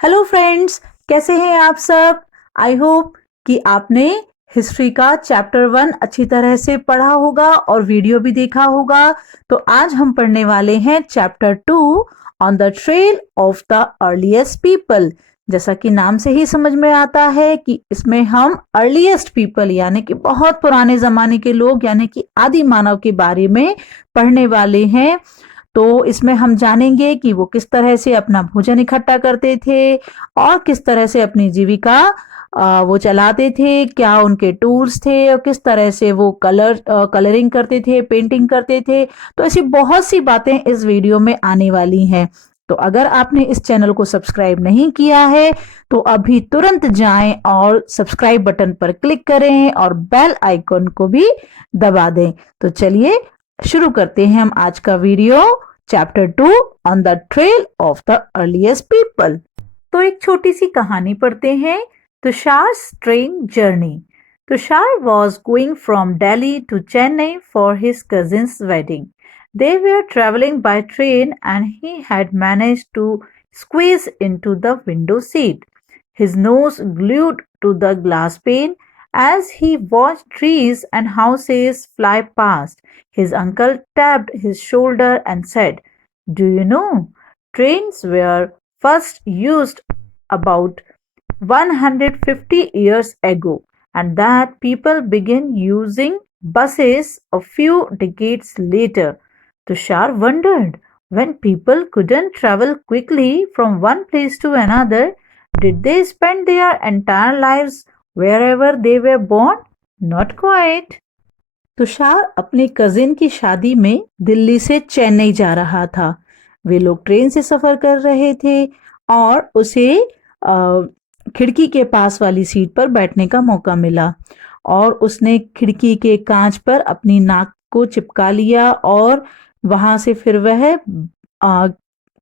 Hello friends, कैसे हैं आप सब। आई होप कि आपने हिस्ट्री का चैप्टर 1 अच्छी तरह से पढ़ा होगा और वीडियो भी देखा होगा। तो आज हम पढ़ने वाले हैं chapter 2 on the trail of the earliest people. जैसा कि नाम से ही समझ में आता है कि इसमें हम अर्लीस्ट पीपल यानी कि बहुत पुराने जमाने के लोग यानी कि आदि मानव के बारे में पढ़ने वाले हैं। तो इसमें हम जानेंगे कि वो किस तरह से अपना भोजन इकट्ठा करते थे और किस तरह से अपनी जीविका वो चलाते थे, क्या उनके टूल्स थे और किस तरह से वो कलरिंग करते थे, पेंटिंग करते थे। तो ऐसी बहुत सी बातें इस वीडियो में आने वाली हैं। तो अगर आपने इस चैनल को सब्सक्राइब नहीं किया है तो अभी तुरंत जाएं और सब्सक्राइब बटन पर क्लिक करें और बेल आइकन को भी दबा दें। तो चलिए शुरू करते हैं हम आज का video chapter 2 on the trail of the earliest people. तो एक छोटी सी कहानी पढ़ते हैं। तुषार's train journey. Tushar was going from Delhi to Chennai for his cousin's wedding. They were traveling by train and he had managed to squeeze into the window seat, his nose glued to the glass pane. As he watched trees and houses fly past, his uncle tapped his shoulder and said, "Do you know, trains were first used about 150 years ago, and that people began using buses a few decades later." Tushar wondered, when people couldn't travel quickly from one place to another, did they spend their entire lives wherever they were born? Not quite. Tushar अपने cousin की शादी में दिल्ली से चेन्नई जा रहा था। वे लोग train से सफर कर रहे थे और उसे खिड़की के पास वाली सीट पर बैठने का मौका मिला और उसने खिड़की के कांच पर अपनी नाक को चिपका लिया और वहां से फिर वह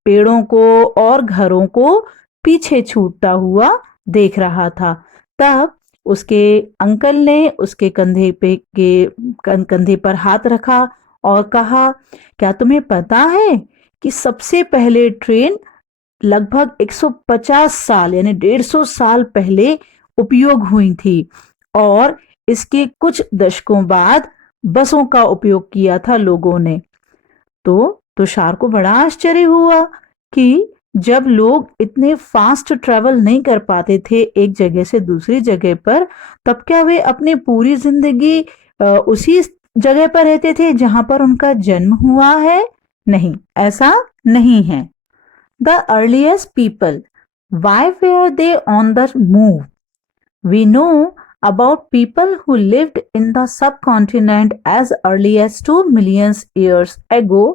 पेड़ों को और घरों को पीछे छूटता हुआ देख रहा था। तब उसके अंकल ने उसके कंधे पर हाथ रखा और कहा, क्या तुम्हें पता है कि सबसे पहले ट्रेन लगभग 150 साल यानी 150 साल पहले उपयोग हुई थी और इसके कुछ दशकों बाद बसों का उपयोग किया था लोगों ने। तो तुषार को बड़ा आश्चर्य हुआ कि जब लोग इतने फास्ट ट्रेवल नहीं कर पाते थे एक जगह से दूसरी जगह पर, तब क्या वे अपनी पूरी जिंदगी उसी जगह पर रहते थे जहां पर उनका जन्म हुआ है? नहीं, ऐसा नहीं है। The earliest people, why were they on the move? We know about people who lived in the subcontinent as early as 2 million years ago.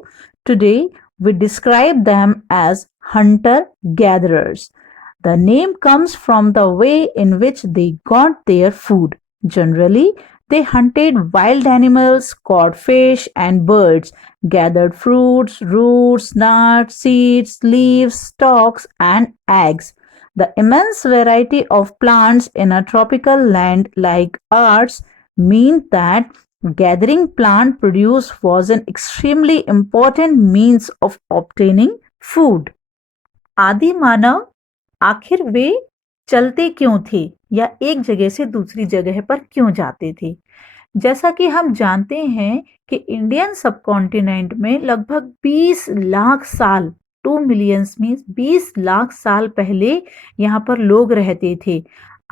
Today, we describe them as hunter gatherers. The name comes from the way in which they got their food. Generally, they hunted wild animals, caught fish and birds, gathered fruits, roots, nuts, seeds, leaves, stalks, and eggs. The immense variety of plants in a tropical land like ours mean that gathering plant produce was an extremely important means of obtaining food. आदि मानव आखिर वे चलते क्यों थे या एक जगह से दूसरी जगह पर क्यों जाते थे? जैसा कि हम जानते हैं कि इंडियन सबकॉन्टिनेंट में लगभग 20 लाख साल 2 मिलियंस मीन्स 20 लाख साल पहले यहाँ पर लोग रहते थे।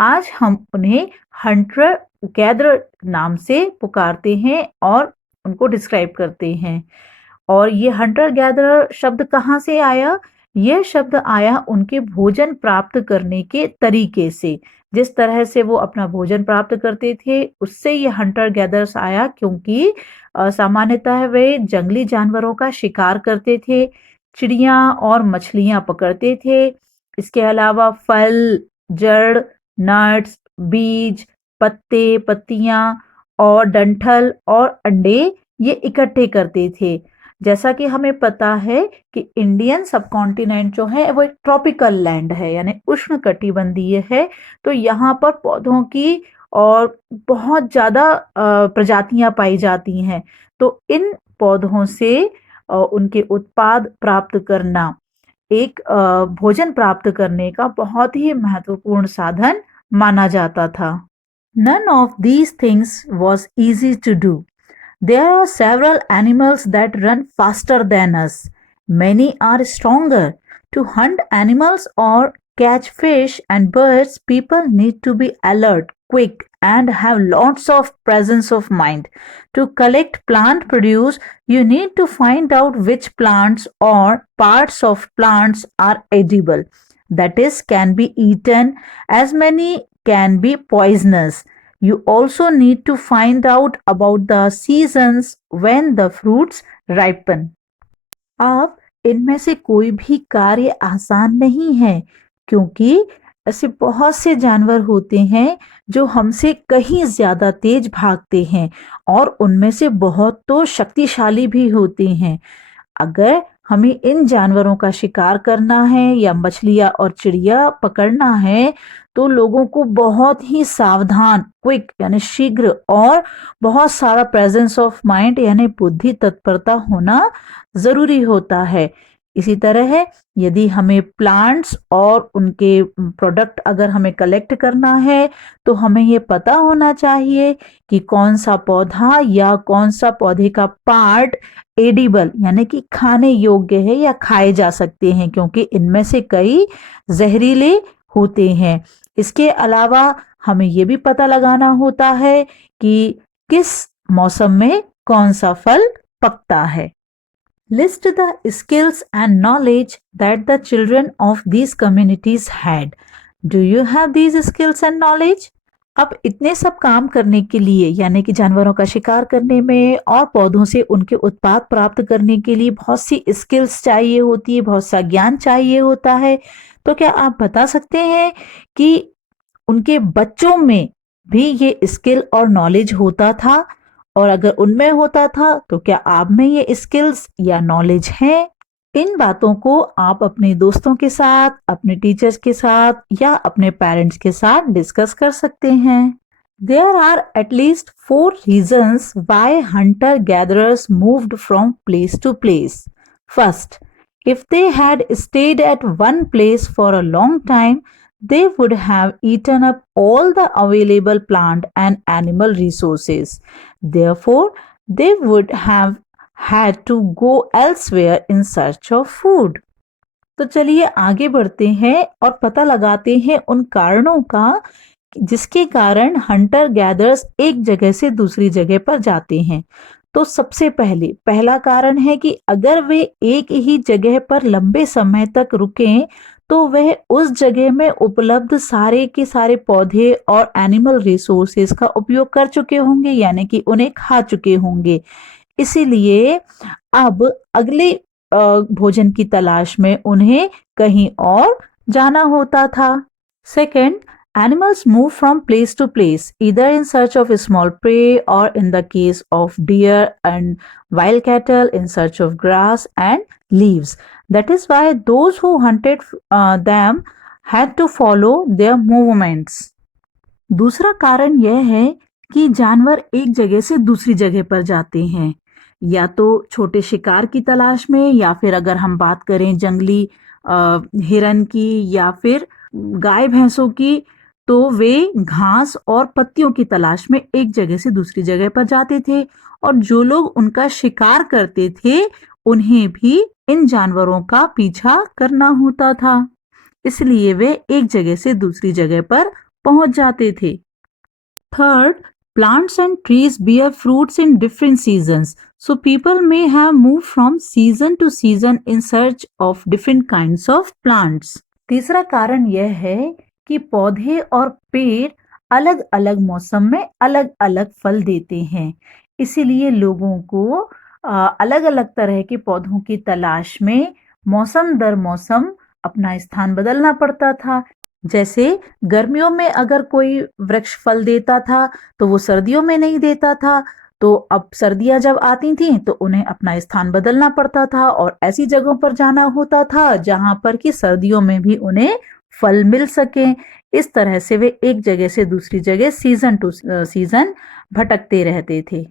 आज हम उन्हें हंटर गैदरर नाम से पुकारते हैं और उनको डिस्क्राइब करते हैं। और ये हंटर गैदरर शब्द कहाँ से आया? यह शब्द आया उनके भोजन प्राप्त करने के तरीके से। जिस तरह से वो अपना भोजन प्राप्त करते थे उससे ये हंटर गैदर्स आया, क्योंकि सामान्यतः वे जंगली जानवरों का शिकार करते थे, चिड़िया और मछलियां पकड़ते थे। इसके अलावा फल, जड़, नट्स, बीज, पत्ते, पत्तियां और डंठल और अंडे ये इकट्ठे करते थे। जैसा कि हमें पता है कि इंडियन सबकॉन्टिनेंट जो है वो एक ट्रॉपिकल लैंड है यानी उष्ण कटिबंधीय है। तो यहाँ पर पौधों की और बहुत ज़्यादा प्रजातियां पाई जाती हैं। तो इन पौधों से उनके उत्पाद प्राप्त करना, एक भोजन प्राप्त करने का बहुत ही महत्वपूर्ण साधन माना जाता था। None of these things was easy to do. There are several animals that run faster than us. Many are stronger. To hunt animals or catch fish and birds, people need to be alert, quick, and have lots of presence of mind. To collect plant produce, you need to find out which plants or parts of plants are edible. That is, can be eaten, as many can be poisonous. You also need to find out about the seasons when the fruits ripen. अब इनमें से कोई भी कार्य आसान नहीं है, क्योंकि ऐसे बहुत से जानवर होते हैं जो हमसे कहीं ज्यादा तेज भागते हैं और उनमें से बहुत तो शक्तिशाली भी होते हैं। अगर हमें इन जानवरों का शिकार करना है या मछलियां और चिड़िया पकड़ना है, तो लोगों को बहुत ही सावधान, क्विक यानी शीघ्र, और बहुत सारा प्रेजेंस ऑफ माइंड यानी बुद्धि तत्परता होना जरूरी होता है। इसी तरह है, यदि हमें प्लांट्स और उनके प्रोडक्ट अगर हमें कलेक्ट करना है, तो हमें ये पता होना चाहिए कि कौन सा पौधा या कौन सा पौधे का पार्ट एडिबल यानी कि खाने योग्य है या खाए जा सकते हैं, क्योंकि इनमें से कई जहरीले होते हैं। इसके अलावा हमें ये भी पता लगाना होता है कि किस मौसम में कौन सा फल पकता है। List the skills and knowledge that the children of these communities had. Do you have these skills and knowledge? अब इतने सब काम करने के लिए, यानी कि जानवरों का शिकार करने में और पौधों से उनके उत्पाद प्राप्त करने के लिए बहुत सी स्किल्स चाहिए होती है, बहुत सा ज्ञान चाहिए होता है। तो क्या आप बता सकते हैं कि उनके बच्चों में भी ये स्किल और नॉलेज होता था? और अगर उनमें होता था तो क्या आप में ये स्किल्स या नॉलेज है? इन बातों को आप अपने दोस्तों के साथ, अपने टीचर्स के साथ या अपने पेरेंट्स के साथ डिस्कस कर सकते हैं। There are at least 4 reasons why hunter-gatherers moved from place to place. First, if they had stayed at one place for a long time, they would have eaten up all the available plant and animal resources. Therefore, they would have had to go elsewhere in search of food. तो चलिए आगे बढ़ते हैं और पता लगाते हैं उन कारणों का जिसके कारण हंटर गैदर्स एक जगह से दूसरी जगह पर जाते हैं। तो सबसे पहला कारण है कि अगर वे एक ही जगह पर लंबे समय तक रुकें, तो वह उस जगह में उपलब्ध सारे के सारे पौधे और एनिमल रिसोर्सेज का उपयोग कर चुके होंगे, यानी कि उन्हें खा चुके होंगे। इसीलिए अब अगले भोजन की तलाश में उन्हें कहीं और जाना होता था। Second, animals move from place to place, either in search of a small prey or in the case of deer and wild cattle in search of grass and leaves. That is why those who hunted them had to follow their movements. दूसरा कारण यह है कि जानवर एक जगह से दूसरी जगह पर जाते हैं, या तो छोटे शिकार की तलाश में, या फिर अगर हम बात करें जंगली हिरन की या फिर गाय भैंसों की, तो वे घास और पत्तियों की तलाश में एक जगह से दूसरी जगह पर जाते थे, और जो लोग उनका शिकार करते थे उन्हें भी इन जानवरों का पीछा करना होता था, इसलिए वे एक जगह से दूसरी जगह पर पहुंच जाते थे। Third, plants and trees bear fruits in different seasons, so people may have moved from season to season in search of different kinds of plants. तीसरा कारण यह है कि पौधे और पेड़ अलग अलग मौसम में अलग अलग फल देते हैं, इसीलिए लोगों को अलग अलग तरह के पौधों की तलाश में मौसम दर मौसम अपना स्थान बदलना पड़ता था। जैसे गर्मियों में अगर कोई वृक्ष फल देता था तो वो सर्दियों में नहीं देता था, तो अब सर्दियां जब आती थीं तो उन्हें अपना स्थान बदलना पड़ता था और ऐसी जगहों पर जाना होता था जहां पर कि सर्दियों में भी उन्हें फल मिल सके। इस तरह से वे एक जगह से दूसरी जगह सीजन टू सीजन भटकते रहते थे।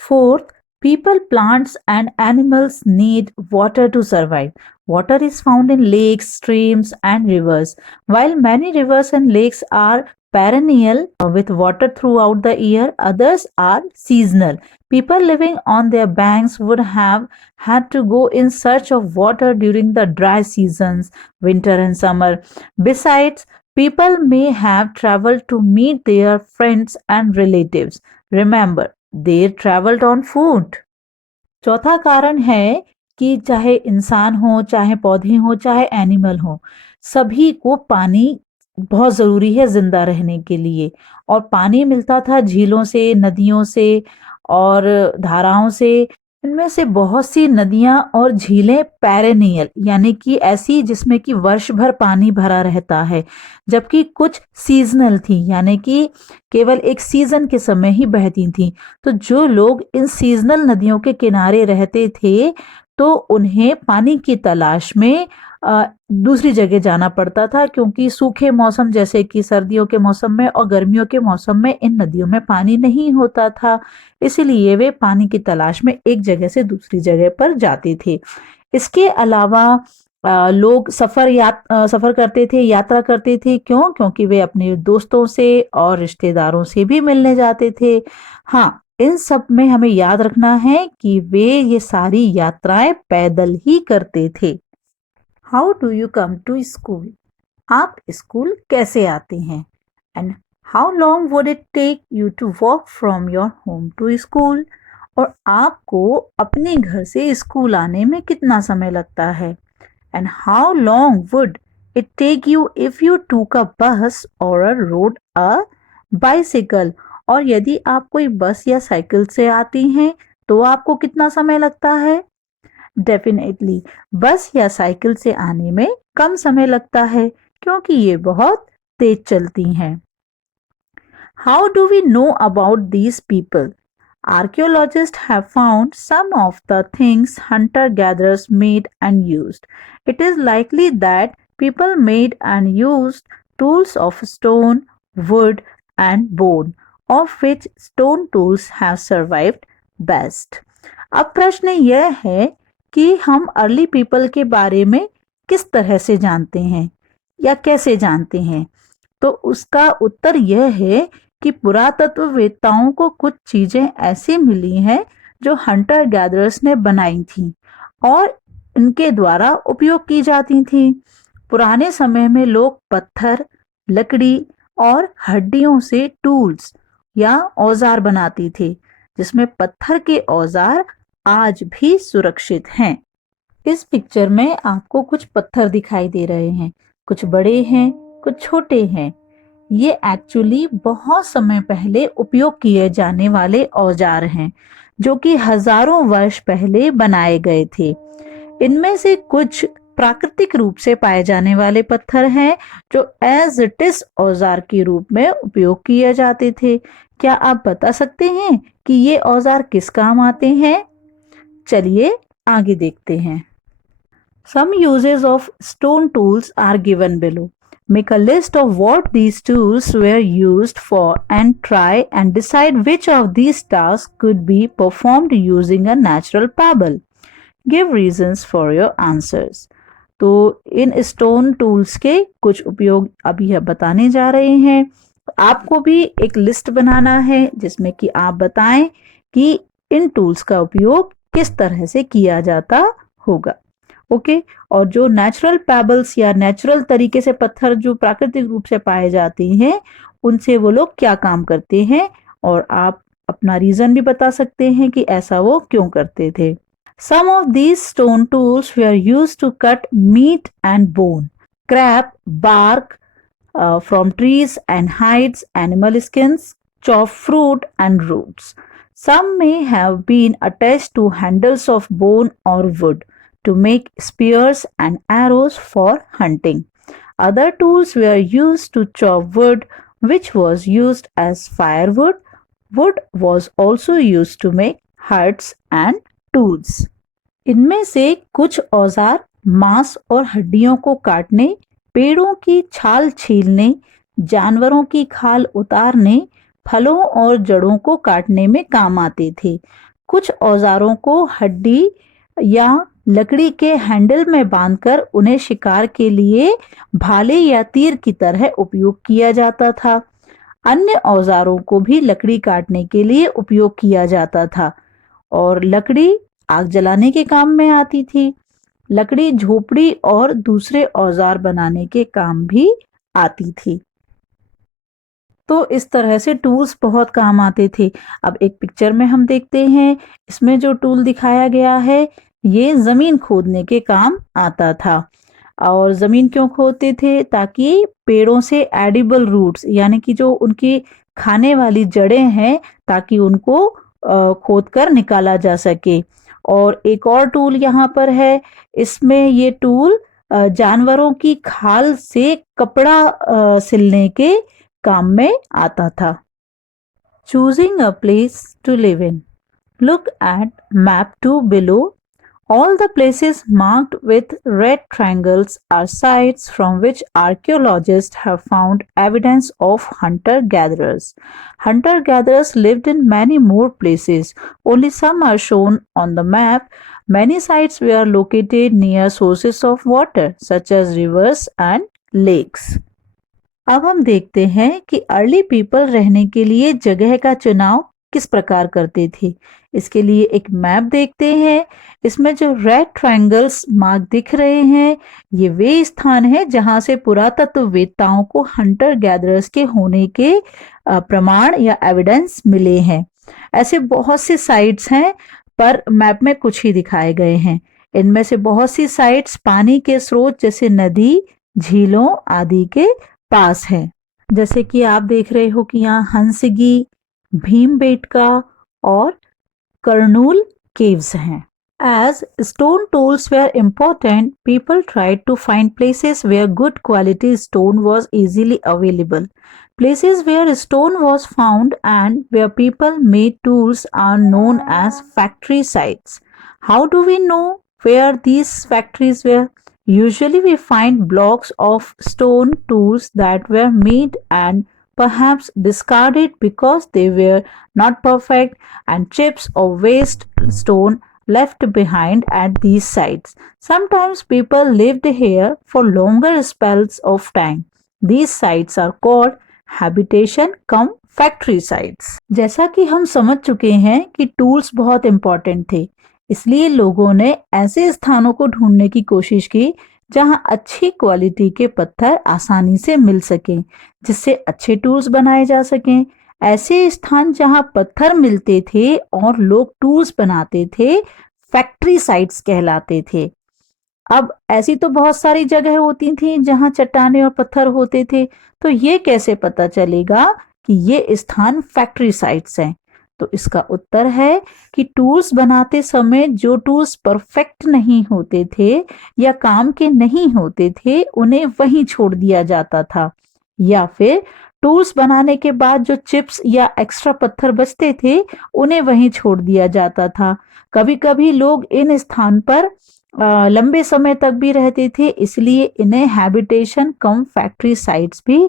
Fourth, people, plants and animals need water to survive. Water is found in lakes, streams, and rivers. While many rivers and lakes are perennial with water throughout the year, others are seasonal. People living on their banks would have had to go in search of water during the dry seasons, winter and summer. Besides, people may have traveled to meet their friends and relatives. Remember, they traveled on foot. चौथा कारण है कि चाहे इंसान हो, चाहे पौधे हो, चाहे एनिमल हो, सभी को पानी बहुत ज़रूरी है ज़िंदा रहने के लिए। और पानी मिलता था झीलों से, नदियों से और धाराओं से। इनमें से बहुत सी नदियाँ और झीलें पेरेनियल यानी कि ऐसी जिसमें कि वर्ष भर पानी भरा रहता है, जबकि कुछ सीजनल थी यानी कि केवल एक सीजन के समय ही बहती थी। तो जो लोग इन सीजनल नदियों के किनारे रहते थे तो उन्हें पानी की तलाश में दूसरी जगह जाना पड़ता था, क्योंकि सूखे मौसम जैसे कि सर्दियों के मौसम में और गर्मियों के मौसम में इन नदियों में पानी नहीं होता था। इसलिए वे पानी की तलाश में एक जगह से दूसरी जगह पर जाते थे। इसके अलावा लोग सफर करते थे, यात्रा करते थे। क्यों? क्योंकि वे अपने दोस्तों से और रिश्तेदारों से भी मिलने जाते थे। हाँ, इन सब में हमें याद रखना है कि वे ये सारी यात्राएं पैदल ही करते थे। How do you come to school? आप स्कूल कैसे आते हैं? And how long would it take you to walk from your home to school? और आपको अपने घर से स्कूल आने में कितना समय लगता है? And how long would it take you if you took a बस और रोड अ बाइसिकल? और यदि आप कोई बस या साइकिल से आती हैं तो आपको कितना समय लगता है? डेफिनेटली बस या साइकिल से आने में कम समय लगता है, क्योंकि ये बहुत तेज चलती हैं। How do we know about these people? Archaeologists have found some of the things hunter-gatherers made and used. It is likely that people made and used tools of stone, wood, and bone, of which stone tools have survived best. अब प्रश्न यह है कि हम early people के बारे में किस तरह से जानते हैं या कैसे जानते हैं। तो उसका उत्तर यह है कि पुरातत्ववेत्ताओं को कुछ चीजें ऐसी मिली हैं जो हंटर गैदरर्स ने बनाई थी और इनके द्वारा उपयोग की जाती थी। पुराने समय में लोग पत्थर, लकड़ी और हड्डियों से टूल्स या औजार बनाते थे, जिसमें पत्थर के औजार आज भी सुरक्षित हैं। इस पिक्चर में आपको कुछ पत्थर दिखाई दे रहे हैं, कुछ बड़े हैं, कुछ छोटे हैं। ये एक्चुअली बहुत समय पहले उपयोग किए जाने वाले औजार हैं, जो कि हजारों वर्ष पहले बनाए गए थे। इनमें से कुछ प्राकृतिक रूप से पाए जाने वाले पत्थर हैं, जो एज इट इज औजार के रूप में उपयोग किए जाते थे। क्या आप बता सकते हैं कि ये औजार किस काम आते हैं? चलिए आगे देखते हैं। Some uses of stone tools are given below. Make a list of what these tools were used for and try and decide which of these tasks could be performed using a natural pebble. Give reasons for your answers. तो in stone tools के कुछ उपयोग अभी हम बताने जा रहे हैं। आपको भी एक लिस्ट बनाना है जिसमें कि आप बताएं कि इन टूल्स का उपयोग किस तरह से किया जाता होगा। ओके और जो नेचुरल पेबल्स या नेचुरल तरीके से पत्थर जो प्राकृतिक रूप से पाए जाते हैं, उनसे वो लोग क्या काम करते हैं, और आप अपना रीजन भी बता सकते हैं कि ऐसा वो क्यों करते थे। Some of these stone tools were used to cut meat and bone, scrap bark from trees and hides, animal skins, chop fruit and roots. Some may have been attached to handles of bone or wood to make spears and arrows for hunting. Other tools were used to chop wood, which was used as firewood. Wood was also used to make huts and tools. इनमें से कुछ औजार मांस और हड्डियों को काटने, पेड़ों की छाल छीलने, जानवरों की खाल उतारने, फलों और जड़ों को काटने में काम आते थे। कुछ औजारों को हड्डी या लकड़ी के हैंडल में बांधकर उन्हें शिकार के लिए भाले या तीर की तरह उपयोग किया जाता था। अन्य औजारों को भी लकड़ी काटने के लिए उपयोग किया जाता था और लकड़ी आग जलाने के काम में आती थी। लकड़ी झोपड़ी और दूसरे औजार बनाने के काम भी आती थी। तो इस तरह से टूल्स बहुत काम आते थे। अब एक पिक्चर में हम देखते हैं, इसमें जो टूल दिखाया गया है ये जमीन खोदने के काम आता था। और जमीन क्यों खोदते थे? ताकि पेड़ों से एडिबल रूट्स यानी कि जो उनकी खाने वाली जड़ें हैं, ताकि उनको खोद कर निकाला जा सके। और एक और टूल यहाँ पर है, इसमें ये टूल जानवरों की खाल से कपड़ा सिलने के काम में आता था। Choosing a place to live in. Look at map 2 below. All the places marked with red triangles are sites from which archaeologists have found evidence of hunter-gatherers. Hunter-gatherers lived in many more places. Only some are shown on the map. Many sites were located near sources of water, such as rivers and lakes. अब हम देखते हैं कि early people रहने के लिए जगह का चुनाव किस प्रकार करते थे। इसके लिए एक मैप देखते हैं। इसमें जो रेड ट्रायंगल्स मार्क दिख रहे हैं, ये वे स्थान है जहां से पुरातत्ववेत्ताओं को हंटर गैदरर्स के होने के प्रमाण या एविडेंस मिले हैं। ऐसे बहुत से साइट्स हैं, पर मैप में कुछ ही दिखाए गए हैं। इनमें से बहुत सी साइट्स पानी के स्रोत जैसे नदी, झीलों आदि के पास है। जैसे कि आप देख रहे हो कि यहाँ हंसगी, भीमबेटका और कर्नूल केव्स हैं। As stone tools were important, people tried to find places where good quality stone was easily available. Places where stone was found and where people made tools are known as factory sites. How do we know where these factories were? Usually we find blocks of stone tools that were made and perhaps discarded because they were not perfect, and chips of waste stone left behind at these sites. Sometimes people lived here for longer spells of time. These sites are called habitation cum factory sites. जैसा कि हम समझ चुके हैं कि tools बहुत important थे, इसलिए लोगों ने ऐसे स्थानों को ढूंढने की कोशिश की जहां अच्छी क्वालिटी के पत्थर आसानी से मिल सकें, जिससे अच्छे टूल्स बनाए जा सकें। ऐसे स्थान जहां पत्थर मिलते थे और लोग टूल्स बनाते थे, फैक्ट्री साइट्स कहलाते थे। अब ऐसी तो बहुत सारी जगह होती थी जहां चट्टाने और पत्थर होते थे, तो ये कैसे पता चलेगा कि ये स्थान फैक्ट्री साइट्स हैं? तो इसका उत्तर है कि टूल्स बनाते समय जो टूल्स परफेक्ट नहीं होते थे या काम के नहीं होते थे, उन्हें वहीं छोड़ दिया जाता था। या फिर टूल्स बनाने के बाद जो चिप्स या एक्स्ट्रा पत्थर बचते थे, उन्हें वहीं छोड़ दिया जाता था। कभी कभी लोग इन स्थान पर लंबे समय तक भी रहते थे, इसलिए इन्हें हैबिटेशन कम फैक्ट्री साइट्स भी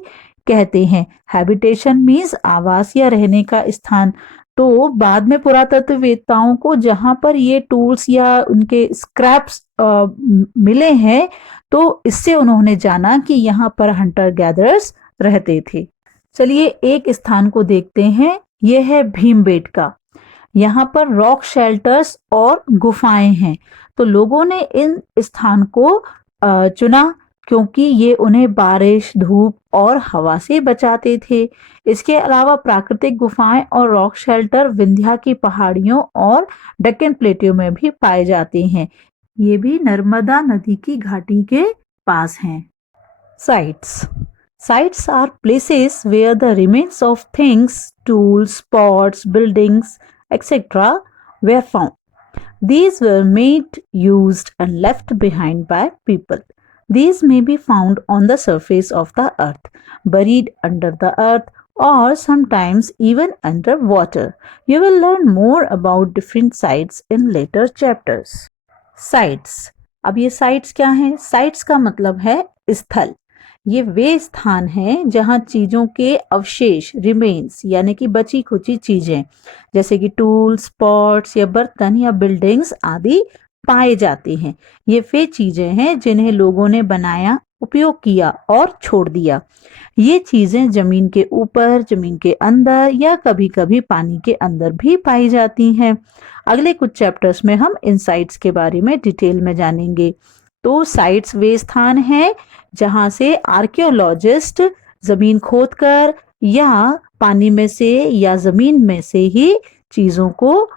कहते हैं। हैबिटेशन मीन्स आवास या रहने का स्थान। तो बाद में पुरातत्ववेत्ताओं को जहां पर ये टूल्स या उनके स्क्रैप्स मिले हैं, तो इससे उन्होंने जाना कि यहाँ पर हंटर गैदरर्स रहते थे। चलिए एक स्थान को देखते हैं, यह है भीमबेटका। यहाँ पर रॉक शेल्टर्स और गुफाएं हैं। तो लोगों ने इन स्थान को चुना क्योंकि ये उन्हें बारिश, धूप और हवा से बचाते थे। इसके अलावा प्राकृतिक गुफाएं और रॉक शेल्टर विंध्या की पहाड़ियों और डेक्कन प्लेटियों में भी पाए जाते हैं। ये भी नर्मदा नदी की घाटी के पास हैं। Sites Sites are places where the remains of things, tools, pots, buildings, etc. were found. These were made, used, and left behind by people. These may be found on the surface of the earth, buried under the earth, or sometimes even under water. You will learn more about different sites in later chapters. Sites. अब ये sites क्या हैं? Sites का मतलब है स्थल। ये वे स्थान हैं जहां चीजों के अवशेष, रिमेन्स यानी कि बची खुची चीजें, जैसे कि टूल्स, पॉट्स या बर्तन या बिल्डिंग्स आदि पाए जाते हैं। ये वे चीजें हैं जिन्हें लोगों ने बनाया, उपयोग किया और छोड़ दिया। ये चीजें जमीन के ऊपर, जमीन के अंदर या कभी कभी पानी के अंदर भी पाई जाती हैं। अगले कुछ चैप्टर्स में हम इन साइट्स के बारे में डिटेल में जानेंगे। तो साइट्स वे स्थान हैं जहां से आर्कियोलॉजिस्ट जमीन खोदकर या पानी में से या जमीन में से ही चीजों को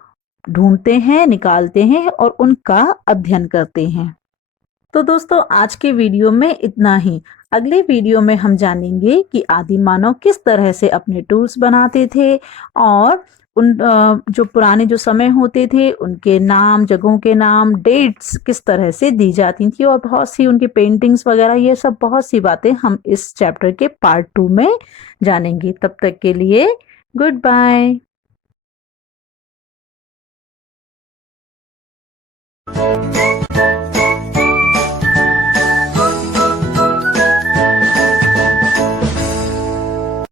ढूंढते हैं, निकालते हैं और उनका अध्ययन करते हैं। तो दोस्तों आज के वीडियो में इतना ही। अगले वीडियो में हम जानेंगे कि आदि मानव किस तरह से अपने टूल्स बनाते थे और उन जो पुराने जो समय होते थे उनके नाम, जगहों के नाम, डेट्स किस तरह से दी जाती थी और बहुत सी उनकी पेंटिंग्स वगैरह, ये सब बहुत सी बातें हम इस चैप्टर के पार्ट 2 में जानेंगे। तब तक के लिए गुड बाय।